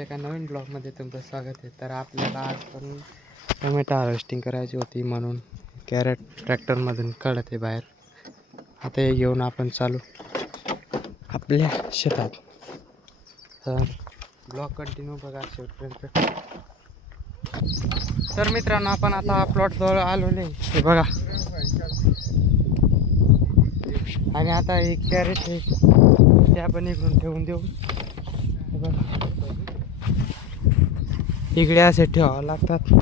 एका नवीन ब्लॉगमध्ये तुमचं स्वागत आहे. तर आपल्याला आज पण टोमॅटो हार्वेस्टिंग करायची होती म्हणून कॅरेट ट्रॅक्टरमधून काढत आहे बाहेर. आता हे घेऊन आपण चालू आपल्या शेतात. तर ब्लॉग कंटिन्यू बघा शेवटपर्यंत. तर मित्रांनो, आपण आता प्लॉट जवळ आलेलो आहे, हे बघा. आणि आता हे कॅरेट आहे ते आपण इकडून ठेवून देऊ. हे बघा, इकडे असे ठेवावं लागतात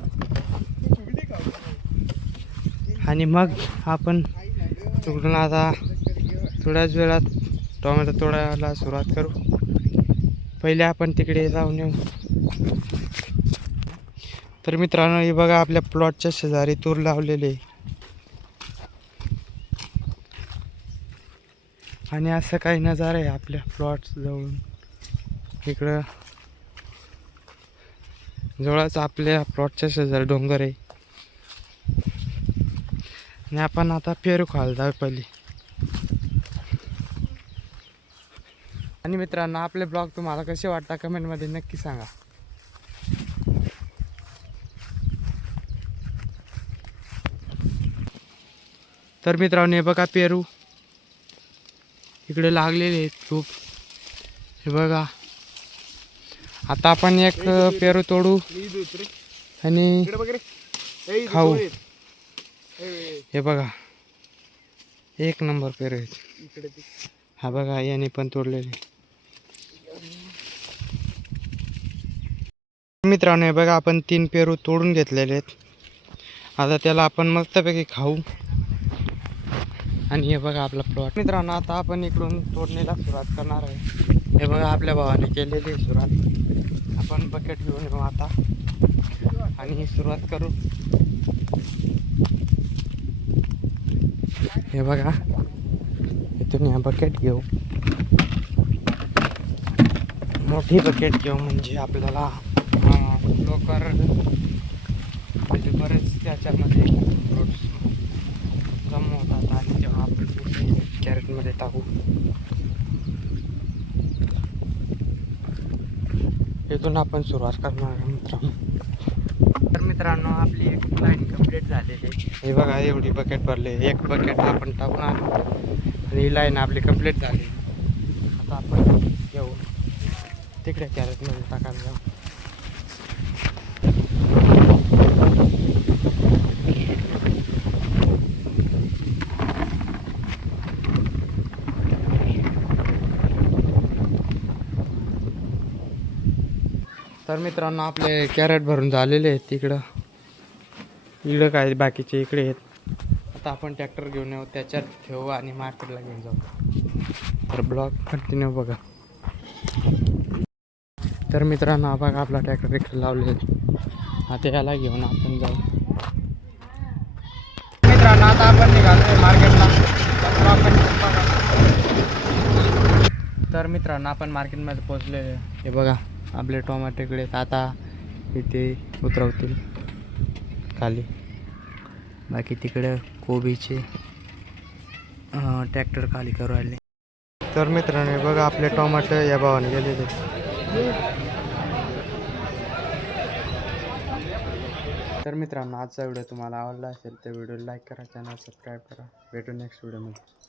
आणि मग आपण तिकडून आता थोड्याच वेळात टोमॅटो तोडायला सुरुवात करू. पहिले आपण तिकडे जाऊन येऊ. तर मित्रांनो, हे बघा, आपल्या प्लॉटच्या शेजारी तूर लावलेले आणि असं काही नजारा आहे आपल्या प्लॉट जवळून. इकडं जवळच आपल्या प्लॉटच्या शेजारी डोंगर आहे आणि आपण आता पेरू खायला जाऊ पहिले. आणि मित्रांनो, आपले ब्लॉग तुम्हाला कसे वाटतात कमेंटमध्ये नक्की सांगा. तर मित्रांनो, हे बघा पेरू इकडे लागलेले आहेत खूप. हे बघा, आता आपण एक पेरू तोडू आणि खाऊ. हे बघा, एक नंबर पेरू आहेत. हा बघा, याने पण तोडलेले. मित्रांनो, हे बघा, आपण 3 पेरू तोडून घेतलेले आहेत. आता त्याला आपण मस्तपैकी खाऊ. आणि हे बघा आपला प्लॉट. मित्रांनो, आता आपण इकडून तोडणीला सुरुवात करणार आहे. हे बघा, आपल्या भावाने केलेली आहे सुरुवात. आपण बकेट घेऊन येऊ आता आणि सुरुवात करू. हे बघा, इथून या बकेट घेऊ. मोठी बकेट घेऊ म्हणजे आपल्याला लवकर, म्हणजे बरेच त्याच्यामध्ये फ्रुट्स जमा होतात आणि तेव्हा आपण कॅरेटमध्ये टाकू. इथून आपण सुरुवात करणार आहे मित्रांनो. तर मित्रांनो, आपली एक लाईन कंप्लीट झालेली आहे. हे बघा, एवढी बकेट भरले. एक बकेट आपण टाकून आलो आणि ही लाईन आपली कंप्लीट झाली. आता आपण घेऊ तिकडे कॅरेटमध्ये टाकायला जाऊ. तर मित्रांनो, आपले कॅरेट भरून झालेले आहेत. इकडं काय बाकीचे इकडे आहेत. आता आपण ट्रॅक्टर घेऊन येऊ, त्याच्यात ठेवू आणि मार्केटला घेऊन जाऊ. तर ब्लॉग कंटिन्यू बघा. तर मित्रांनो, बघा, आपला ट्रॅक्टर इकडे लावले आहेत. आता याला घेऊन आपण जाऊ. मित्रांनो, आता आपण निघालो मार्केटला. तर मित्रांनो, आपण मार्केटमध्ये पोहोचले. हे बघा, आपले टोमॅटोकडे आता इथे उतरवतील खाली. बाकी तिकडे कोबीचे ट्रॅक्टर खाली करू राहिले. तर मित्रांनो, बघा, आपले टोमॅटो या भावाने गेलेले. तर मित्रांनो, आजचा व्हिडिओ तुम्हाला आवडला असेल तर व्हिडिओ लाईक करा, चॅनल सबस्क्राईब करा. भेटू नेक्स्ट व्हिडिओमध्ये.